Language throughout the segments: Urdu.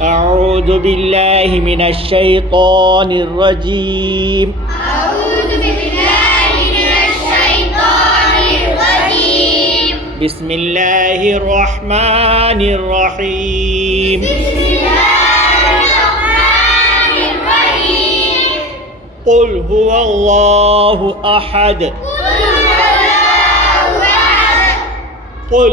أعوذ بالله من الشيطان الرجيم أعوذ بالله من الشيطان الرجيم بسم الله الرحمن الرحيم بسم الله الرحمن الرحيم قل هو الله أحد قل هو الله أحد قل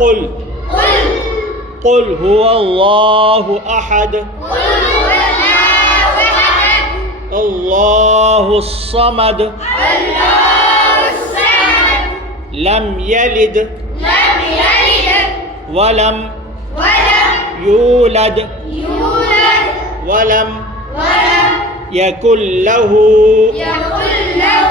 قل قل قل هو الله أحد قل هو الله أحد الله الصمد الله الصمد لم يلد لم يلد ولم ولم يولد يولد ولم ولم يكن له يكن له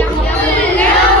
يكن له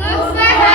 كفوا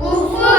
كفوا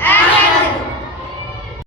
أحد